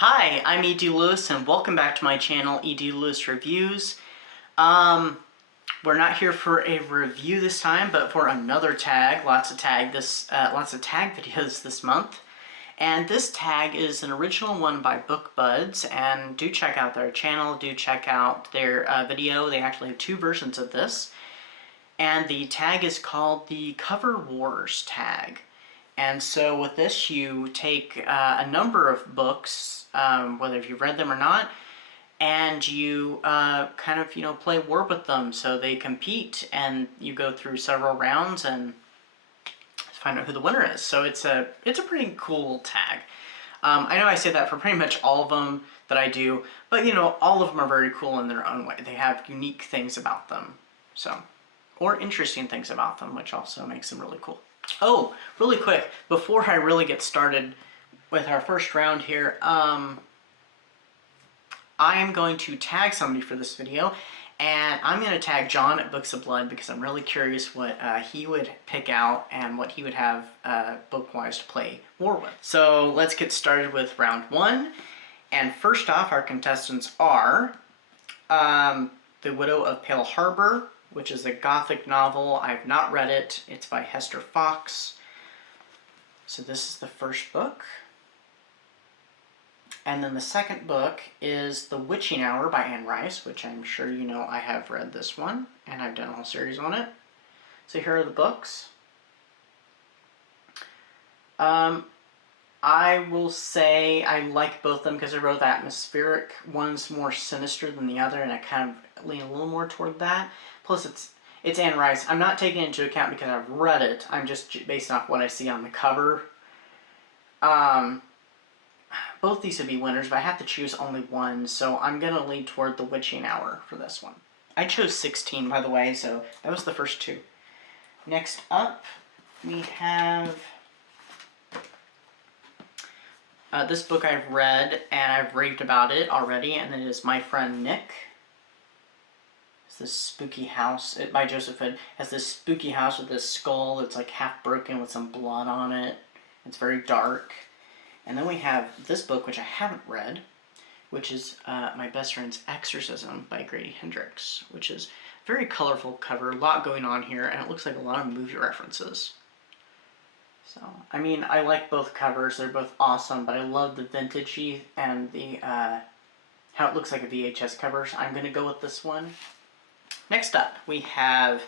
Hi, I'm E.D. Lewis and welcome back to my channel, E.D. Lewis Reviews. We're not here for a review this time, but for another tag. Lots of tag videos this month. And this tag is an original one by BookBuds, and do check out their channel, do check out their video. They actually have two versions of this. And the tag is called the Cover Wars tag. And so with this, you take a number of books, whether you've read them or not, and you kind of, play war with them. So they compete, and you go through several rounds and find out who the winner is. So it's a pretty cool tag. I know I say that for pretty much all of them that I do, but all of them are very cool in their own way. They have unique things about them, or interesting things about them, which also makes them really cool. Oh, really quick, before I really get started with our first round here, I am going to tag somebody for this video, and I'm going to tag John at Books of Blood because I'm really curious what he would pick out and what he would have book-wise to play war with. So let's get started with round one, and first off, our contestants are The Widow of Pale Harbor, which is a gothic novel. I've not read it. It's by Hester Fox. So this is the first book. And then the second book is The Witching Hour by Anne Rice, which I'm sure you know I have read this one, and I've done a whole series on it. So here are the books. I will say I like both of them because they're both atmospheric. One's more sinister than the other, and I kind of lean a little more toward that. Plus, it's Anne Rice. I'm not taking it into account because I've read it. I'm just based off what I see on the cover. Both these would be winners, but I have to choose only one, so I'm going to lean toward The Witching Hour for this one. I chose 16, by the way, so that was the first two. Next up, we have this book I've read, and I've raved about it already, and it is My Friend Nick. This spooky house by Joseph Hood has this spooky house with this skull that's like half broken with some blood on it. It's very dark. And then we have this book, which I haven't read, which is my best friend's Exorcism by Grady Hendricks, which is a very colorful cover, a lot going on here, and it looks like a lot of movie references. So, I mean, I like both covers. They're both awesome, but I love the vintagey and the how it looks like a VHS cover, so I'm going to go with this one. Next up, we have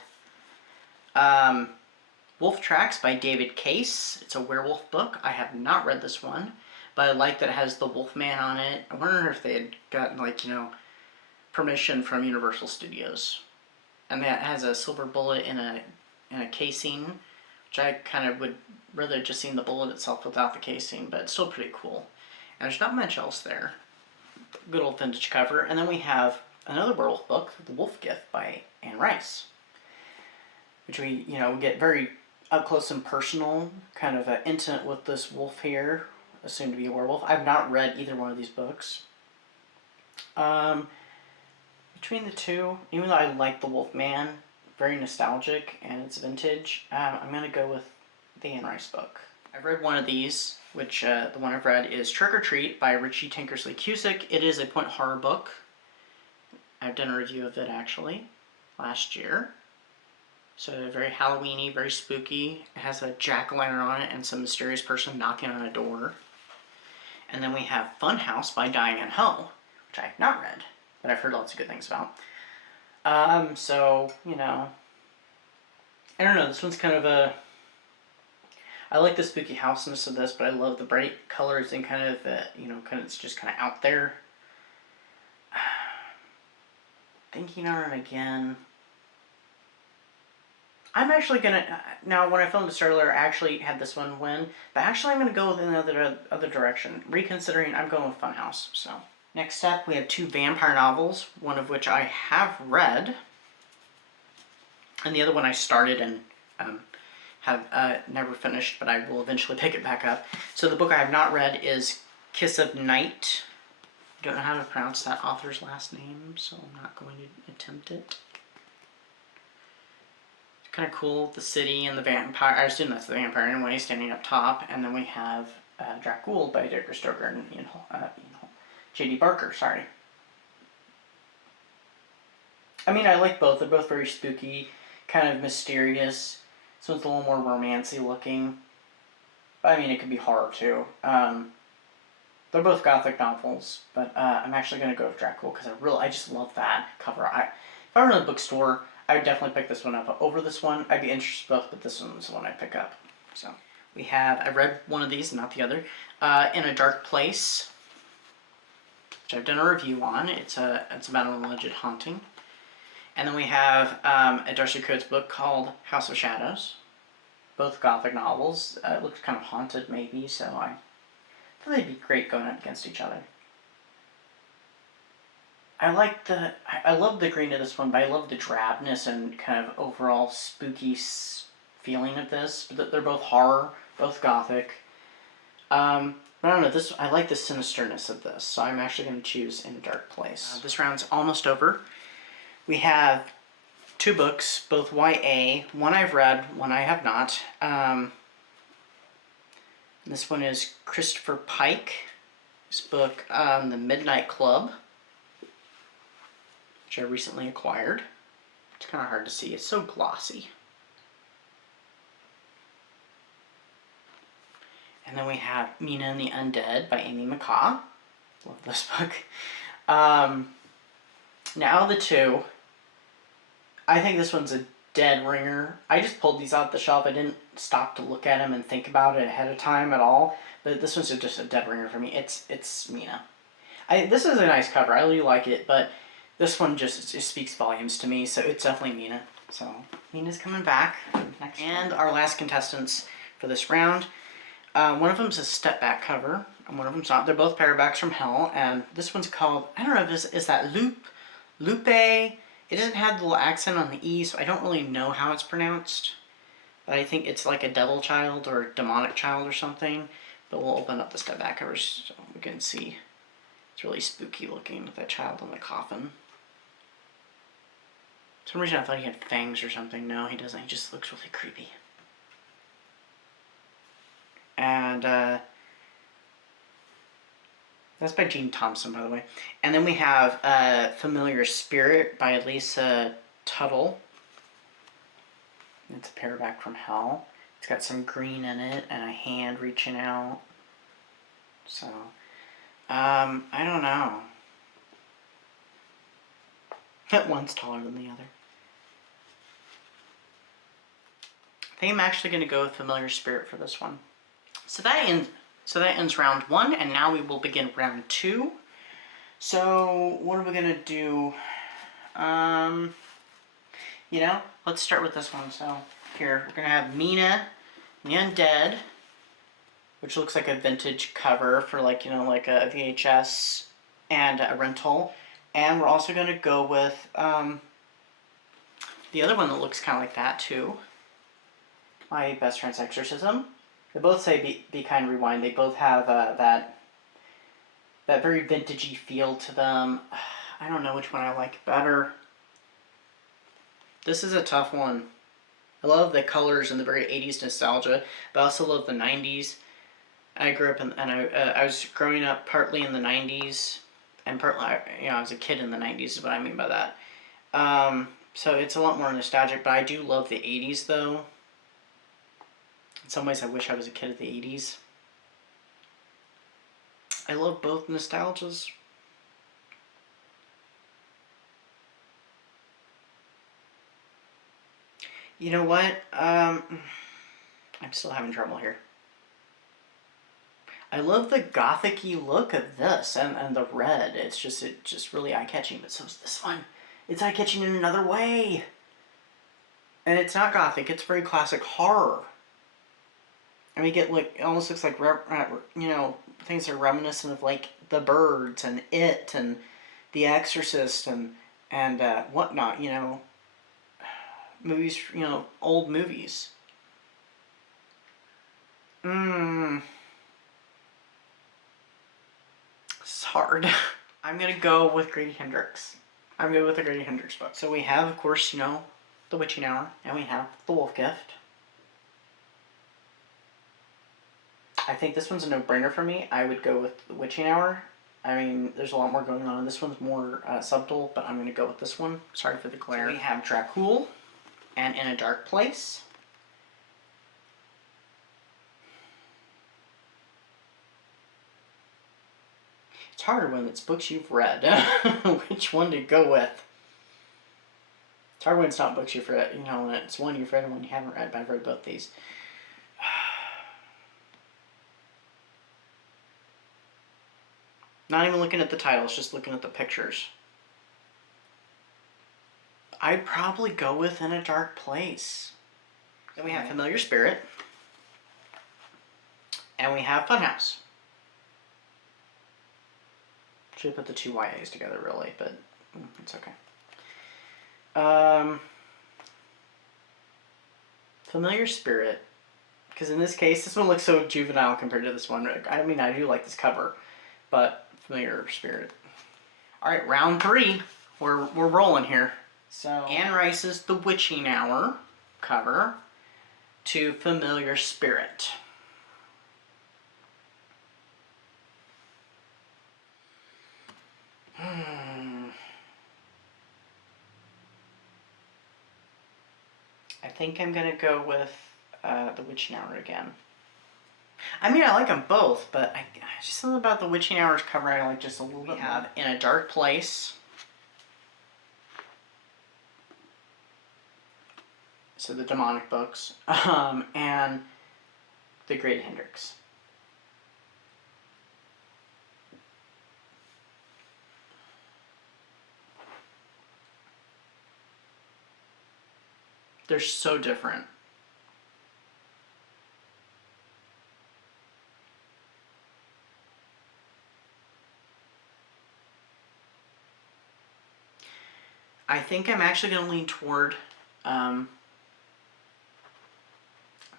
Wolf Tracks by David Case. It's a werewolf book. I have not read this one, but I like that it has the Wolfman on it. I wonder if they had gotten, permission from Universal Studios. And that has a silver bullet in a casing, which I kind of would rather just seen the bullet itself without the casing, but it's still pretty cool. And there's not much else there. Good old vintage cover. And then we have another werewolf book, The Wolf Gift by Anne Rice, which we, get very up close and personal, kind of intimate with this wolf here, assumed to be a werewolf. I've not read either one of these books. Between the two, even though I like The Wolf Man, very nostalgic, and it's vintage, I'm going to go with the Anne Rice book. I've read one of these, which the one I've read is Trick or Treat by Richie Tinkersley Cusick. It is a point horror book. I've done a review of it, actually, last year. So very Halloween-y, very spooky. It has a jack-o'-lantern on it and some mysterious person knocking on a door. And then we have Fun House by Diane Ho, which I have not read, but I've heard lots of good things about. So, I don't know, this one's kind of a... I like the spooky houseness of this, but I love the bright colors and kind of, it's just kind of out there. Thinking on it again. I'm actually gonna, now when I filmed this earlier, I actually had this one win, but actually I'm gonna go with another other direction. Reconsidering, I'm going with Funhouse, so. Next up, we have two vampire novels, one of which I have read, and the other one I started and have never finished, but I will eventually pick it back up. So the book I have not read is Kiss of Night. I don't know how to pronounce that author's last name, so I'm not going to attempt it. It's kind of cool, the city and the vampire. I assume that's the vampire anyway, standing up top. And then we have Dracul by Edgar Stoker and Ian Holm. J.D. Barker, sorry. I mean, I like both. They're both very spooky, kind of mysterious. This one's a little more romancy looking. But, I mean, it could be horror, too. They're both Gothic novels, but I'm actually going to go with Dracula because I just love that cover. If I were in a bookstore, I would definitely pick this one up over this one. I'd be interested in both, but this one's the one I'd pick up. So we have, I read one of these, not the other, In a Dark Place, which I've done a review on. It's about an alleged haunting. And then we have a Darcy Coates book called House of Shadows. Both Gothic novels. It looks kind of haunted, maybe, so I thought they'd be great going up against each other. I love the green of this one, but I love the drabness and kind of overall spooky feeling of this. But they're both horror, both Gothic. But I don't know, I like the sinisterness of this, so I'm actually going to choose In a Dark Place. This round's almost over. We have 2 books, both YA. One I've read, one I have not. This one is Christopher Pike. This book, The Midnight Club, which I recently acquired. It's kind of hard to see. It's so glossy. And then we have Mina and the Undead by Amy McCaw. Love this book. Now the 2, I think this one's a dead ringer. I just pulled these out the shelf. I didn't stop to look at them and think about it ahead of time at all. But this one's just a dead ringer for me. It's Mina. This is a nice cover. I really like it, but this one just speaks volumes to me. So it's definitely Mina. So Mina's coming back next. And our last contestants for this round. One of them's a step back cover, and one of them's not. They're both paperbacks from Hell, and this one's called, I don't know if is that Lupe. It doesn't have the little accent on the E, so I don't really know how it's pronounced. But I think it's like a devil child or a demonic child or something. But we'll open up the step back covers so we can see. It's really spooky looking with that child on the coffin. For some reason I thought he had fangs or something. No, he doesn't. He just looks really creepy. And that's by Jean Thompson, by the way. And then we have Familiar Spirit by Lisa Tuttle. It's a paperback from Hell. It's got some green in it and a hand reaching out. So, I don't know. One's taller than the other. I think I'm actually going to go with Familiar Spirit for this one. So that ends round 1, and now we will begin round 2. So what are we gonna do? Let's start with this one. So here we're gonna have Mina, the Undead, which looks like a vintage cover for like a VHS and a rental, and we're also gonna go with the other one that looks kind of like that too. My Best Friend's Exorcism. They both say Be Kind, Rewind. They both have that very vintagey feel to them. I don't know which one I like better. This is a tough one. I love the colors and the very 80s nostalgia, but I also love the 90s. I grew up I was growing up partly in the 90s, and partly, I was a kid in the 90s is what I mean by that. So it's a lot more nostalgic, but I do love the 80s though. In some ways, I wish I was a kid of the 80s. I love both nostalgias. You know what? I'm still having trouble here. I love the gothic-y look of this and the red. It's just really eye-catching. But so is this one. It's eye-catching in another way. And it's not gothic. It's very classic horror. And we get it almost looks like things are reminiscent of like The Birds and It and The Exorcist and whatnot. Movies. Old movies. This is hard. I'm gonna go with Grady Hendricks. I'm good with the Grady Hendricks book. So we have, of course, The Witching Hour, and we have The Wolf Gift. I think this one's a no-brainer for me. I would go with The Witching Hour. I mean, there's a lot more going on. This one's more subtle, but I'm going to go with this one. Sorry for the glare. So we have Dracul and In a Dark Place. It's harder when it's books you've read. Which one to go with? It's hard when it's not books you've read. You know, when it's one you've read and one you haven't read, but I've read both these. Not even looking at the titles, just looking at the pictures. I'd probably go with In a Dark Place. Then we have Familiar Spirit. And we have Funhouse. Should have put the two YAs together, really, but it's okay. Familiar Spirit. Because in this case, this one looks so juvenile compared to this one. I mean, I do like this cover, but Familiar Spirit. Alright, round 3. We're rolling here. So, Anne Rice's The Witching Hour cover to Familiar Spirit. I think I'm gonna go with The Witching Hour again. I mean, I like them both, but just something about The Witching Hour's cover I like just a little bit more. In a Dark Place. So the demonic books. And the Great Hendricks. They're so different. I think I'm actually going to lean toward Dark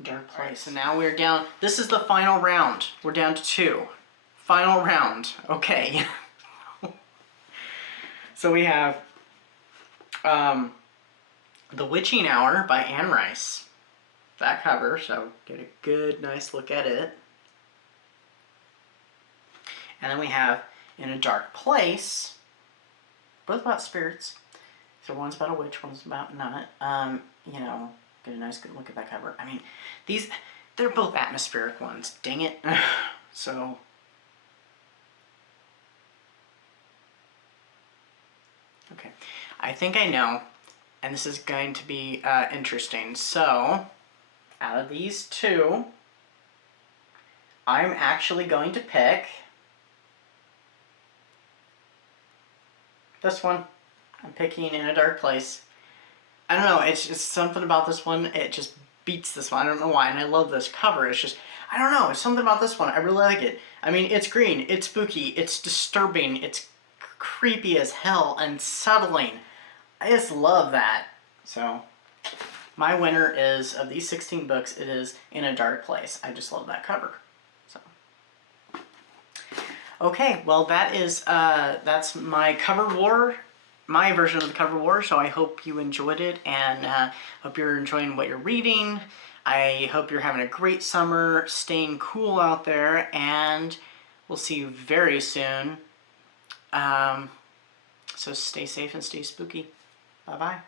Place. Right, so now we're down. This is the final round. We're down to 2. Final round. Okay. So we have The Witching Hour by Anne Rice. That cover, so get a good, nice look at it. And then we have In a Dark Place. Both about spirits. So one's about a witch, one's about not. You know, get a nice good look at that cover. I mean, they're both atmospheric ones. Dang it. So, okay. I think I know, and this is going to be interesting. So, out of these 2, I'm actually going to pick this one. I'm picking In a Dark Place. I don't know, it's just something about this one, it just beats this one. I don't know why, and I love this cover. It's just, I don't know, it's something about this one. I really like it. I mean, it's green, it's spooky, it's disturbing, it's creepy as hell, unsettling. I just love that. So, my winner is, of these 16 books, it is In a Dark Place. I just love that cover. So, okay, well that is, that's my cover war. My version of the cover war, so I hope you enjoyed it, and hope you're enjoying what you're reading. I hope you're having a great summer, staying cool out there, and we'll see you very soon. So stay safe and stay spooky. Bye-bye.